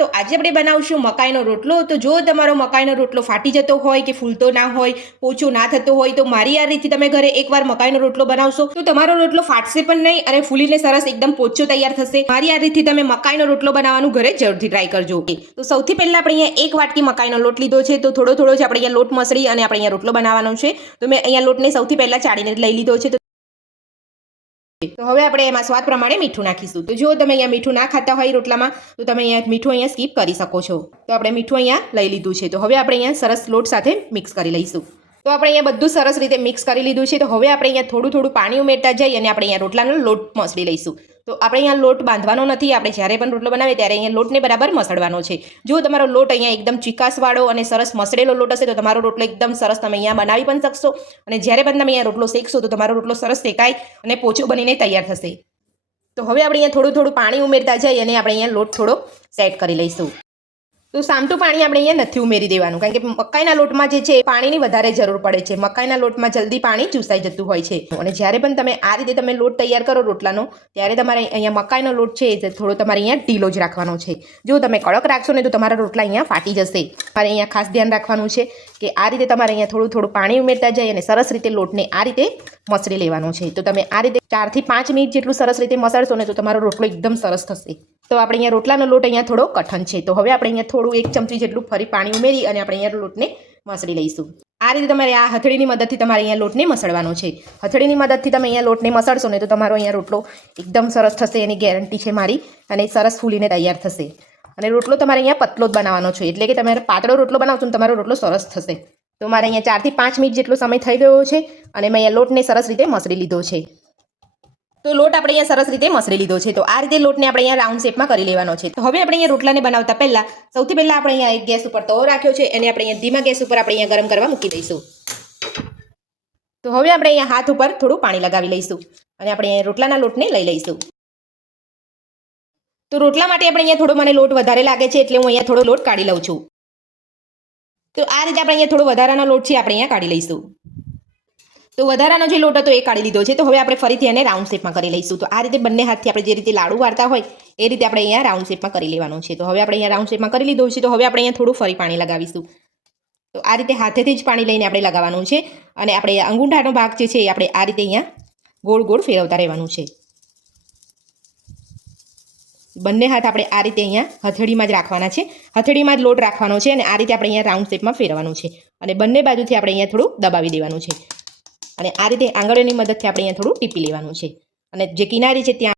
તો આજે આપણે બનાવશું મકાઈનો રોટલો। તો જો તમારો મકાઈનો રોટલો ફાટી જતો હોય કે ફૂલતો ના હોય, પોચો ના થતો હોય, તો મારી આ રીતથી તમે ઘરે એકવાર મકાઈનો રોટલો બનાવશો તો તમારો રોટલો ફાટશે પણ નહીં અને ફૂલીને સરસ એકદમ પોચો તૈયાર થશે। મારી આ રીતથી તમે મકાઈનો રોટલો બનાવવાનું ઘરે જરૂરથી ટ્રાય કરજો। તો સૌથી પહેલા આપણે અહીંયા એક વાટકી મકાઈનો લોટ લીધો છે। તો થોડો થોડો જ આપણે અહીંયા લોટ મસળી અને આપણે અહીંયા રોટલો બનાવવાનો છે। તો મેં અહીંયા લોટને સૌથી પહેલા ચાળીને લઈ લીધો છે। તો હવે આપણે એમાં સ્વાદ પ્રમાણે મીઠું નાખીશું। તો જો તમે અહીંયા મીઠું ના ખાતા હોય રોટલામાં તો તમે અહીંયા મીઠું અહીંયા સ્કીપ કરી શકો છો। તો આપણે મીઠું અહીંયા લઈ લીધું છે। તો હવે આપણે અહીંયા સરસ લોટ સાથે મિક્સ કરી લઈશું। તો આપણે અહીંયા બધું સરસ રીતે મિક્સ કરી લીધું છે। તો હવે આપણે અહીંયા થોડું થોડું પાણી ઉમેરતા જઈ અને આપણે અહીંયા રોટલાનો લોટ મસળી લઈશું। તો આપણે અહીંયા લોટ બાંધવાનો નથી, આપણે જ્યારે પણ રોટલો બનાવીએ ત્યારે અહીંયા લોટને બરાબર મસળવાનો છે। જો તમારો લોટ અહીંયા એકદમ ચીકાસવાળો અને સરસ મસળેલો લોટ હશે તો તમારો રોટલો એકદમ સરસ તમે અહીંયા બનાવી પણ શકશો અને જ્યારે પણ તમે અહીંયા રોટલો શેકશો તો તમારો રોટલો સરસ શેકાય અને પોચો બનીને તૈયાર થશે। તો હવે આપણે અહીંયા થોડું થોડું પાણી ઉમેરતા જઈ અને આપણે અહીંયા લોટ થોડો સેટ કરી લઈશું। તો સામટું પાણી આપણે અહીંયા નથી ઉમેરી દેવાનું, કારણ કે મકાઈના લોટમાં જે છે પાણીની વધારે જરૂર પડે છે। મકાઈના લોટમાં જલ્દી પાણી ચૂસાઈ જતું હોય છે અને જ્યારે પણ તમે આ રીતે તમે લોટ તૈયાર કરો રોટલાનો ત્યારે તમારે અહીંયા મકાઈનો લોટ છે એ થોડો તમારે અહીંયા ઢીલો જ રાખવાનો છે। જો તમે કડક રાખશો ને તો તમારા રોટલા અહીંયા ફાટી જશે। તમારે અહીંયા ખાસ ધ્યાન રાખવાનું છે કે આ રીતે તમારે અહીંયા થોડું થોડું પાણી ઉમેરતા જાય અને સરસ રીતે લોટને આ રીતે મસળી લેવાનો છે। તો તમે આ રીતે 4 થી 5 મિનિટ જેટલું સરસ રીતે મસળશો ને તો તમારો રોટલો એકદમ સરસ થશે। તો આપણે અહીંયા રોટલાનો લોટ અહીંયા થોડો કઠણ છે। તો હવે આપણે અહીંયા થોડું 1 ચમચી જેટલું ફરી પાણી ઉમેરી અને આપણે અહીંયા લોટને મસળી લઈશું। આ રીતે તમારે આ હથેળીની મદદથી તમારે અહીંયા લોટને મસળવાનો છે। હથેળીની મદદથી તમે અહીંયા લોટને મસળશો ને તો તમારો અહીંયા રોટલો એકદમ સરસ થશે, એની ગેરંટી છે મારી, અને સરસ ફૂલીને તૈયાર થશે। અને રોટલો તમારે અહીંયા પતલો જ બનાવવાનો છે, એટલે કે તમારે પાતળો રોટલો બનાવશો ને તમારો રોટલો સરસ થશે। તો મારે અહીંયા 4 થી 5 મિનિટ જેટલો સમય થઈ ગયો છે અને મેં અહીંયા લોટને સરસ રીતે મસળી લીધો છે। તો લોટ આપણે અહીંયા સરસ રીતે મસળી લીધો છે। તો આ રીતે લોટને આપણે અહીંયા રાઉન્ડ શેપમાં કરી લેવાનો છે। તો હવે આપણે અહીંયા રોટલાને બનાવતા પહેલા સૌથી પહેલા આપણે અહીંયા એક ગેસ ઉપર તવો રાખ્યો છે, એને આપણે અહીંયા ધીમા ગેસ ઉપર આપણે અહીંયા ગરમ કરવા મૂકી દઈશું। તો હવે આપણે અહીંયા હાથ ઉપર થોડું પાણી લગાવી લઈશું અને આપણે અહીંયા રોટલાના લોટને લઈ લઈશું। તો રોટલા માટે આપણે અહીંયા થોડો મને લોટ વધારે લાગે છે એટલે હું અહીંયા થોડો લોટ કાઢી લઉં છું। તો આ રીતે આપણે અહીંયા થોડો વધારાનો લોટ છે આપણે અહીંયા કાઢી લઈશું। તો વધારાનો જે લોટ હતો એ કાઢી લીધો છે। તો હવે આપણે ફરીથી એને રાઉન્ડ શેપમાં કરી લઈશું। તો આ રીતે બંને હાથથી આપણે જે રીતે લાડુ વાળતા હોય એ રીતે આપણે અહીંયા રાઉન્ડ શેપમાં કરી લેવાનું છે। તો હવે આપણે અહીંયા રાઉન્ડ શેપમાં કરી લીધો છે। તો હવે આપણે અહીંયા થોડું ફરી પાણી લગાવીશું। તો આ રીતે હાથેથી જ પાણી લઈને આપણે લગાવવાનું છે અને આપણે અંગૂઠાનો ભાગ જે છે એ આપણે આ રીતે અહીંયા ગોળ ગોળ ફેરવતા રહેવાનું છે। બંને હાથ આપણે આ રીતે અહીંયા હથેળીમાં જ રાખવાના છે, હથેળીમાં જ લોટ રાખવાનો છે અને આ રીતે આપણે અહીંયા રાઉન્ડ શેપમાં ફેરવવાનું છે અને બંને બાજુથી આપણે અહીંયા થોડું દબાવી દેવાનું છે અને આ રીતે આંગળીઓની મદદથી આપણે અહીંયા થોડું ટીપી લેવાનું છે અને જે કિનારી છે ત્યાં